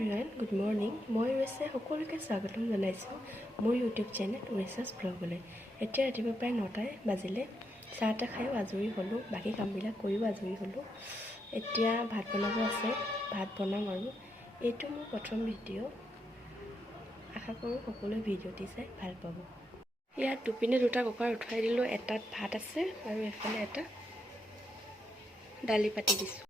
Everyone, good morning. মই উৰেছে সকলোকে স্বাগতম জনাইছোঁ মোৰ ইউটিউব চেনেল উৰেছাছ ব্লগলৈ। এতিয়া ৰাতিপুৱা প্ৰায় 9টাই বাজিলে। চাহ তাহ খায়ো আজৰি হ'লোঁ, বাকী কামবিলাক কৰিও আজৰি হ'লোঁ। এতিয়া ভাত বনাব আছে, ভাত বনাম আৰু এইটো মোৰ প্ৰথম ভিডিঅ'। আশা কৰোঁ সকলোৱে ভিডিঅ'টি চাই ভাল পাব। ইয়াত দুপিনে দুটা কুকাৰ উঠাই দিলোঁ, এটাত ভাত আছে আৰু এফালে এটা দালি পাতি দিছোঁ।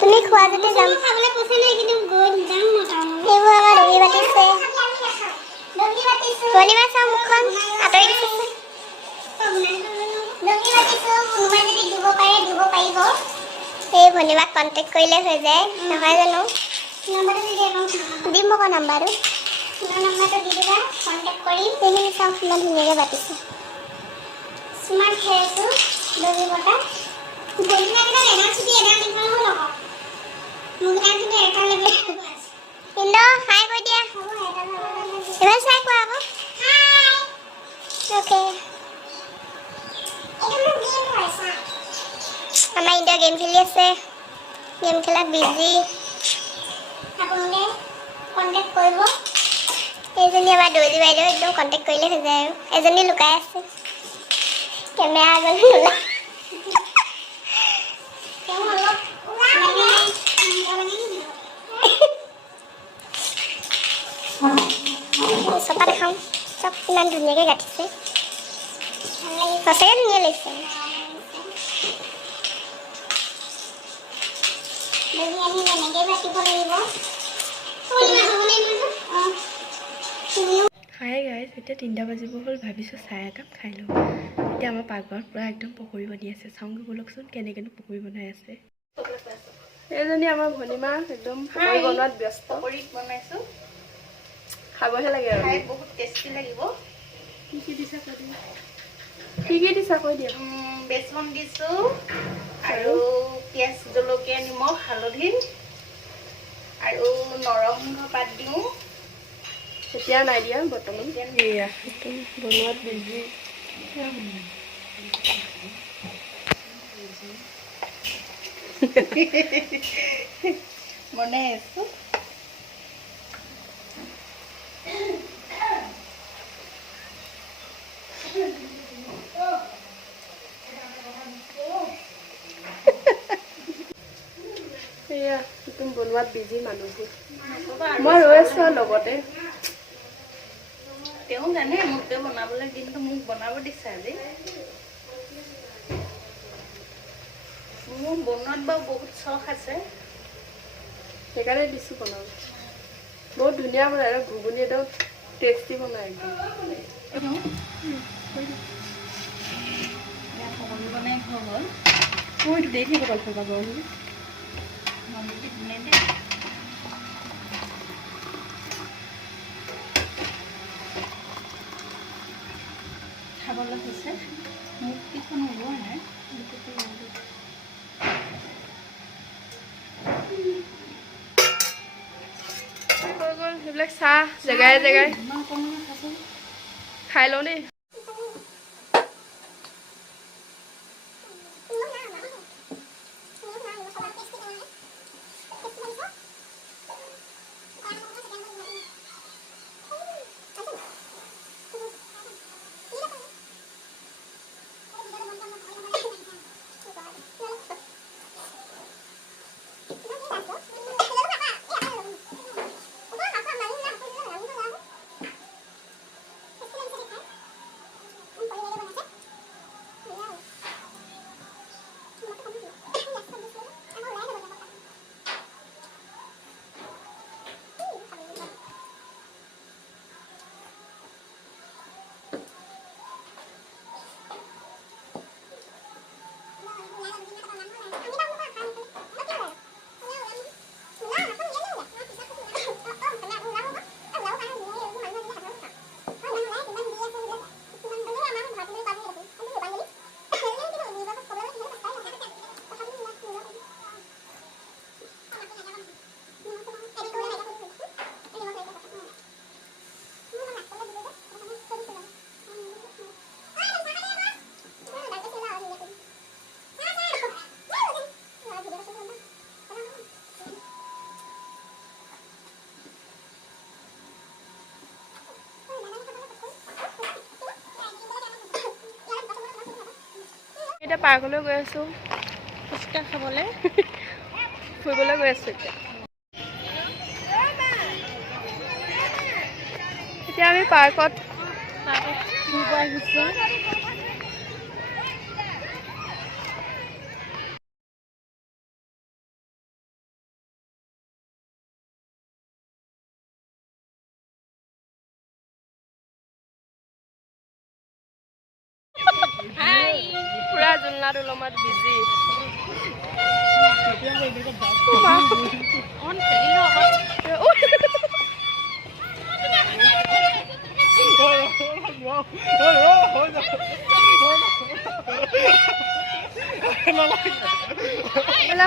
তুমি খোৱা যদি যাম খাবলৈ পইচা নাই কিন্তু গৈ যাম ন টাউন এইবোৰ আমাৰ দহি বাতিছে ভলিবা চাওঁ মুখখন আঁতৰি দিছে দহি বাতিছোঁ কোনোবাই যদি দিব পাৰে দিব পাৰিব এই ভলিবাক কণ্টেক্ট কৰিলে হৈ যায় নহয় জানো নাম্বাৰটো দিম আকৌ নাম্বাৰটো দি দিবা কণ্টেক্ট কৰিম সেইখিনি চাওঁ কিমান ধুনীয়াকৈ বাতিছে স্মাৰ্ট হেয়াৰটো দহি বটা ভলিবাবিলাক এডাল চুটি এডাল দীঘল হ'ল আকৌ মুগদাখিনি এটা লেভেল আছে ইন্দ হাই কৈ দিয়া এবাৰ চাই কোৱা আকৌ হাই ওকে আমাৰ ইন্দ গেম খেলি আছে গেম খেলাত বিজি আপোনালোকে কণ্টেক্ট কৰিব এইজনী আমাৰ দৌজি বাইদেউ একদম কণ্টেক্ট কৰিলে হৈ যায় আৰু এজনী লুকাই আছে কেমেৰা আগলৈ নোলায় চপা দেখাওঁ চব ইমান ধুনীয়াকৈ গাঠিছে সঁচাকৈ ধুনীয়া লাগিছে হাই গাইজ, এতিয়া 3টা বাজিব হ'ল। ভাবিছোঁ চাহ একাপ খাই লওঁ। এতিয়া আমাৰ পাকঘৰত পূৰা একদম পকৰি বনি আছে। চাওঁগৈ ব'লকচোন কেনেকৈনো পকৰি বনাই আছে। এইজনী আমাৰ ভনীমা একদম পকৰি বনোৱাত ব্যস্ত। পকৰি বনাইছোঁ, খাবহে লাগে আৰু খাই বহুত টেষ্টি লাগিব। কি কি দিছা কৈ দিয়া, কি কি দিছা কৈ দিয়া। বেচন দিছোঁ আৰু পিঁয়াজ জলকীয়া নিমখ হালধি আৰু নৰসিংহ পাত দিওঁ। এতিয়া নাই দিয়া বৰ্তমান। এয়া একদম বনোৱাত বিজি বনাই আছোঁ। এয়া একদম বনোৱাত বিজি মানুহবোৰ। মই ৰৈ আছোঁ আৰু লগতে। তেওঁ জানে মোকে বনাবলৈ, কিন্তু মোক বনাব দিছে আজি। মোৰ বনোৱাত বাৰু বহুত চখ আছে, সেইকাৰণে দিছোঁ বনাব। বহুত ধুনীয়া বনায় আৰু ঘুগুনি একদম টেষ্টি বনায় একদম। পকৰি বনাই হৈ গ'ল। মই এইটো দেৰি থাকিব গল্প পাব বুলি মন্দিৰটো ধুনীয়া দেই। খাবলৈ হৈছে মোক পিখন ওলোৱা নাই। হৈ গ'ল সেইবিলাক চাহ জেগাই জেগাই খাই লওঁ দেই। এতিয়া পাৰ্কলৈ গৈ আছোঁ ফুচকা খাবলৈ ফুৰিবলৈ গৈ আছোঁ এতিয়া আমি পাৰ্কত ফুৰিব আহিছোঁ পুৰা জোলনা দলমত বিজি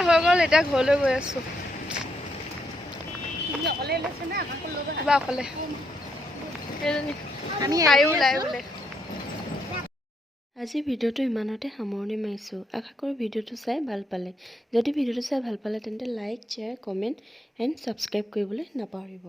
হৈ গ'ল এতিয়া ঘৰলৈ গৈ আছোঁ কিবা অকলে আজি ভিডিঅ'টো ইমানতে সামৰণি মাৰিছোঁ আশা কৰোঁ ভিডিঅ'টো চাই ভাল পালে যদি ভিডিঅ'টো চাই ভাল পালে তেন্তে like share comment and subscribe কৰিবলৈ নাপাহৰিব